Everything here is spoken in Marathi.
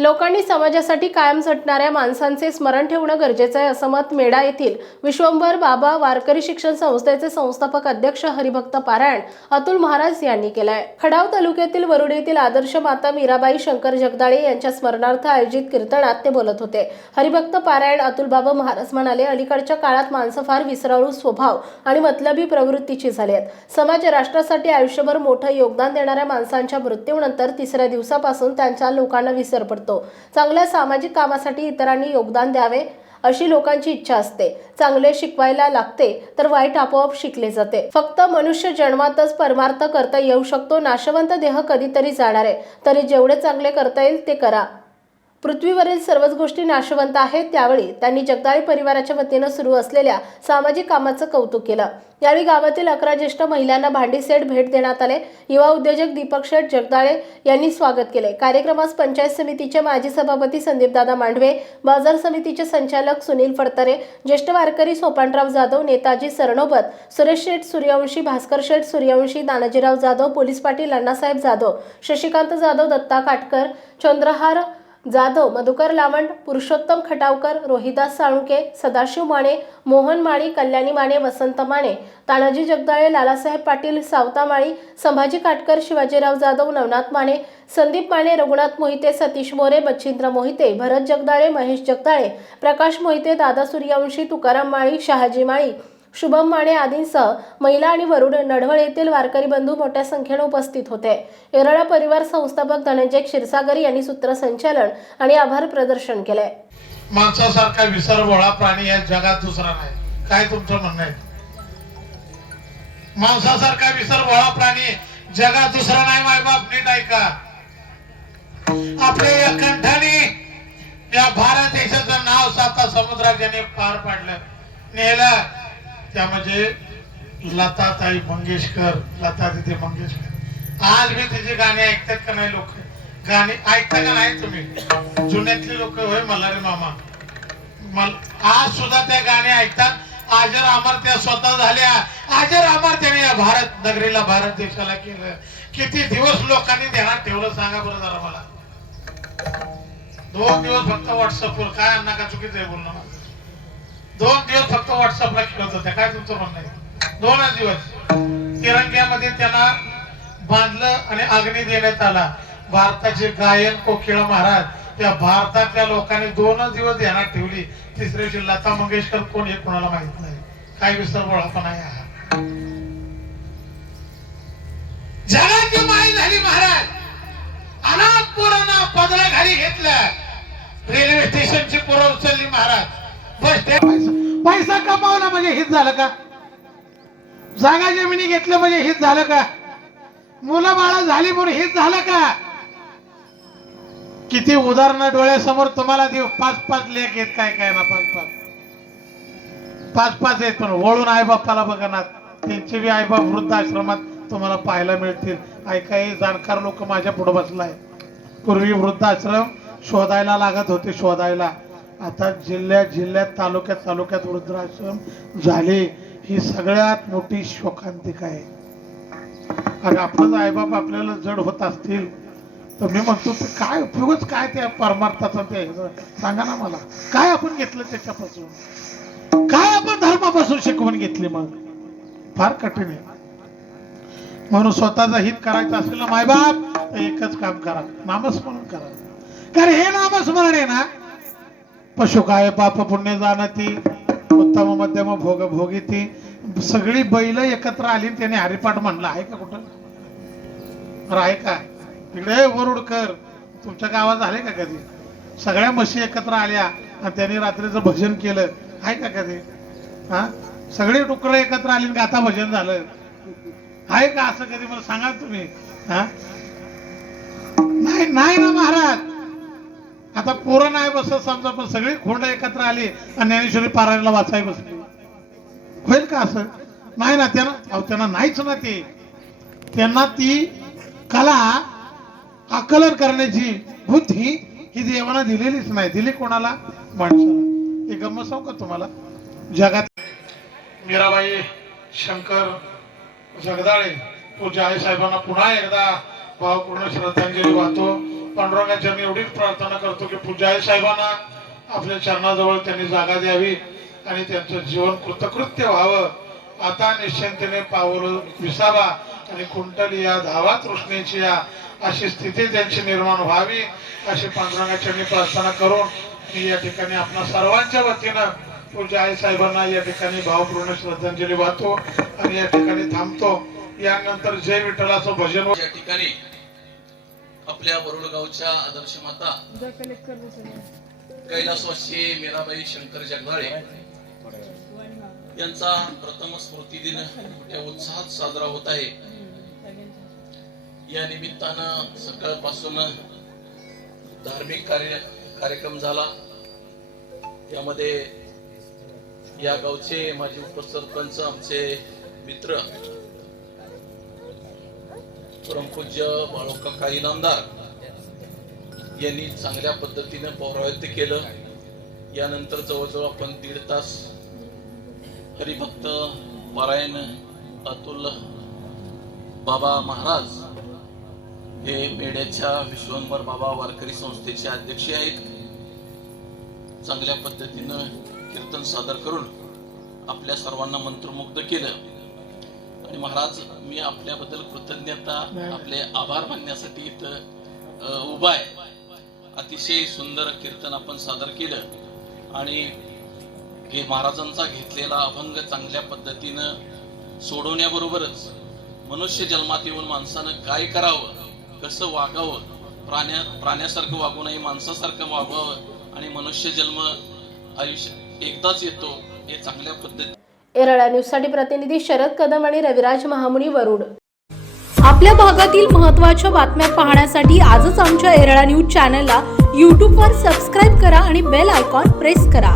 लोकांनी समाजासाठी कायम झटणाऱ्या माणसांचे स्मरण ठेवणं गरजेचं आहे असं मत मेडा येथील विश्वंभर बाबा वारकरी शिक्षण संस्थेचे संस्थापक अध्यक्ष हरिभक्त पारायण अतुल महाराज यांनी केलं आहे खडाव तालुक्यातील वरुड येथील आदर्श माता मीराबाई शंकर जगदाळे यांच्या स्मरणार्थ आयोजित कीर्तनात ते बोलत होते. हरिभक्त पारायण अतुल बाबा महाराज म्हणाले अलीकडच्या काळात माणसं फार विसराळू स्वभाव आणि मतलबी प्रवृत्तीची झाली आहेत समाज राष्ट्रासाठी आयुष्यभर मोठं योगदान देणाऱ्या माणसांच्या मृत्यूनंतर तिसऱ्या दिवसापासून त्यांच्या लोकांना विसर पडतो. चांगल्या सामाजिक कामासाठी इतरांनी योगदान द्यावे अशी लोकांची इच्छा असते. चांगले शिकवायला लागते तर वाईट आपोआप शिकले जाते. फक्त मनुष्य जन्मातच परमार्थ करता येऊ शकतो. नाशवंत देह कधीतरी जाणार आहे तरी जेवढे चांगले करता येईल ते करा. पृथ्वीवरील सर्वच गोष्टी नाशवंत आहेत. त्यावेळी त्यांनी जगदाळे परिवाराच्या वतीनं सुरू असलेल्या सामाजिक कामाचं कौतुक केलं. यावेळी गावातील अकरा ज्येष्ठ महिलांना भांडी सेट भेट देण्यात आले. युवा उद्योजक दीपक शेठ जगदाळे यांनी स्वागत केले. कार्यक्रमास पंचायत समितीचे माजी सभापती संदीपदादा मांडवे बाजार समितीचे संचालक सुनील फडतरे ज्येष्ठ वारकरी सोपानराव जाधव नेताजी सरणोबत सुरेश शेठ सूर्यवंशी भास्कर शेठ सूर्यवंशी दानाजीराव जाधव पोलीस पाटील अण्णासाहेब जाधव शशिकांत जाधव दत्ता काटकर चंद्रहार जाधव मधुकर लावंड पुरुषोत्तम खटावकर रोहिदास साळुंके सदाशिव माने मोहन माळी कल्याणी माने वसंत माने तानाजी जगदाळे लालासाहेब पाटील सावता माळी संभाजी काटकर शिवाजीराव जाधव नवनाथ माने संदीप माने रघुनाथ मोहिते सतीश मोरे बच्छिंद्र मोहिते भरत जगदाळे महेश जगदाळे प्रकाश मोहिते दादा सूर्यवंशी तुकाराम माळी शहाजी माळी शुभम माने आदींसह महिला आणि वरुड नढवळ येथील वारकरी बंधू मोठ्या संख्येने उपस्थित होते. येरळा परिवार संस्थापक धनंजय क्षीरसागर यांनी सूत्रसंचालन आणि आभार प्रदर्शन केले. माणसासारखा विसरबोळा प्राणी या जगात दुसरा नाही. काय तुमचं म्हणणं आहे? माणसासारखा विसरबोळा प्राणी जगात दुसरा नाही मायबाप नीट ऐका. आपल्या या कंठाने या भारत देशाचं नाव साता समुद्रात ज्याने पार पाडलं. नेलं. त्या म्हणजे लताताई मंगेशकर लता तिथे मंगेशकर. आज मी तिची गाणी ऐकतात का नाही लोक? गाणी ऐकता का नाही तुम्ही? जुन्यातले लोक होय मल्हारी मामा. आज सुद्धा त्या गाणी ऐकतात. आजर अमर त्या स्वतः झाल्या. आजर अमर त्याने या भारत नगरीला भारत देशाला केलं. किती दिवस लोकांनी ध्यानात ठेवलं सांगा बरं जरा मला. दोन दिवस फक्त व्हॉट्सअपवर काय अन्ना का चुकीचं आहे बोलणं? दोन दिवस फक्त व्हॉट्सअपला खेळत होत्या काय तुमचं म्हणणं आहे? दोनच दिवस. तिरंग्यामध्ये त्यांना बांधलं आणि अग्नी देण्यात आला. भारताचे गायन कोकिळा महाराज त्या भारतातल्या लोकांनी दोनच दिवस ध्यानात ठेवली. तिसऱ्या दिवशी लता मंगेशकर कोण हे कोणाला माहीत नाही. काय विसरबोळा पण आहे हा. जगाची माई झाली महाराज. अनाथ पोरांना पदरा घरी घेतलं. म्हणजे हित झालं का? जागा जमिनी घेतलं म्हणजे हित झालं का? मुलं बाळा झाली म्हणून हित झालं का? किती उदाहरणं डोळ्यासमोर तुम्हाला देऊ. पाच पाच लेख येत काय काय ना पाच पाच. पाच पाच आहेत पण वळून आई बाप्पाला बघणार त्यांचे बी आई बाप तुम्हाला पाहायला मिळतील. ऐकाही जाणकार लोक माझ्या पुढे बसलाय. पूर्वी वृद्ध आश्रम शोधायला लागत होते शोधायला. आता जिल्ह्यात जिल्ह्यात तालुक्यात तालुक्यात वृद्धाश्रम झाले. ही सगळ्यात मोठी शोकांतिका आहे. आणि आपलंच आईबाप आपल्याला जड होत असतील तर मी म्हणतो ते काय उपयोगच काय त्या परमार्थाचा ते? सांगा ना मला. काय आपण घेतलं त्याच्यापासून? काय आपण धर्मापासून शिकवून घेतली मग? फार कठीण आहे. म्हणून स्वतःचा हित करायचं असेल ना मायबाप तर एकच काम करा. नामस्मरण करा. कारण हे नामस्मरण आहे ना पशुकाय पाप पुण्य जाणती उत्तम मध्यम भोग भोगिती. सगळी बैल एकत्र आली त्याने हरिपाठ म्हणला आहे का कुठं? आहे का? तिकडे वरुडकर तुमच्या गावात झाले का कधी? सगळ्या म्हशी एकत्र आल्या आणि त्यांनी रात्रीचं भजन केलं. आहे का कधी? हा? सगळी डुकरं एकत्र आली गाथा भजन झालं? आहे का असं कधी? मला सांगा तुम्ही. हा? नाही नाही ना महाराज. आता पोरं नाही बसत समजा पण सगळी खोंड एकत्र आली आणि ज्ञानेश्वरी पारायणला वाचाय बसली. होईल का असं? नाही ना त्यांना अहो, त्यांना नाहीच ना ते. त्यांना ती कला आकलन करण्याची बुद्धी ही देवाना दिलेलीच नाही. दिली कोणाला? माणसाला. हे गम्मत सांग का तुम्हाला? जगात मीराबाई शंकर जगदाळे पूजा आई साहेबांना पुन्हा एकदा भावपूर्ण श्रद्धांजली वाहतो. पांडुरंगाच्या मी एवढीच प्रार्थना करतो की पूज्य आई साहेबांना आपल्या चरणाजवळ त्यांनी जागा द्यावी आणि त्यांचं जीवन कृतकृत्य व्हावं. आता निश्चिंतने पावलं विसावा आणि कुंटली या धावा तृष्णेची या अशी स्थिती त्यांची निर्माण व्हावी अशी पांडुरंगाच्या मी प्रार्थना करून मी या ठिकाणी आपल्या सर्वांच्या वतीनं पूजा आई साहेबांना या ठिकाणी भावपूर्ण श्रद्धांजली वाहतो आणि या ठिकाणी थांबतो. यानंतर जय विठ्ठलाचं भजन या ठिकाणी आपल्या वरुडगावच्या आदर्श माता कैलासवासी मीराबाई शंकर जगदाळे यांचा प्रथम स्मृती दिन मोठ्या उत्साहात साजरा होत आहे. या निमित्तानं सकाळपासून धार्मिक कार्य कार्यक्रम झाला. यामध्ये या गावचे माजी उपसरपंच आमचे मित्र परमपूज्य काही इनामदार यांनी चांगल्या पद्धतीनं पौरावत्य केलं. यानंतर जवळजवळ आपण दीड तास हरिभक्त पारायण अतुल बाबा महाराज हे मेड्याच्या विश्वंभर बाबा वारकरी संस्थेचे अध्यक्ष आहेत. चांगल्या पद्धतीनं कीर्तन सादर करून आपल्या सर्वांना मंत्रमुग्ध केलं. आणि महाराज मी आपल्याबद्दल कृतज्ञता आपले आभार मानण्यासाठी इथं उभा आहे. अतिशय सुंदर कीर्तन आपण सादर केलं. आणि हे महाराजांचा घेतलेला अभंग चांगल्या पद्धतीनं सोडवण्याबरोबरच मनुष्य जन्मात येऊन माणसानं काय करावं कसं वागावं प्राण्या प्राण्यासारखं वागू नये माणसासारखं वागावं आणि मनुष्य जन्म आयुष्य एकदाच येतो हे चांगल्या पद्धती एरळा न्यूजसाठी प्रतिनिधी शरद कदम आणि रविराज महामुनी वरुड. आपल्या भागातील महत्त्वाच्या बातम्या पाहण्यासाठी आजच आमच्या एरळा न्यूज चॅनलला यूट्यूबवर सबस्क्राईब करा आणि बेल आयकॉन प्रेस करा.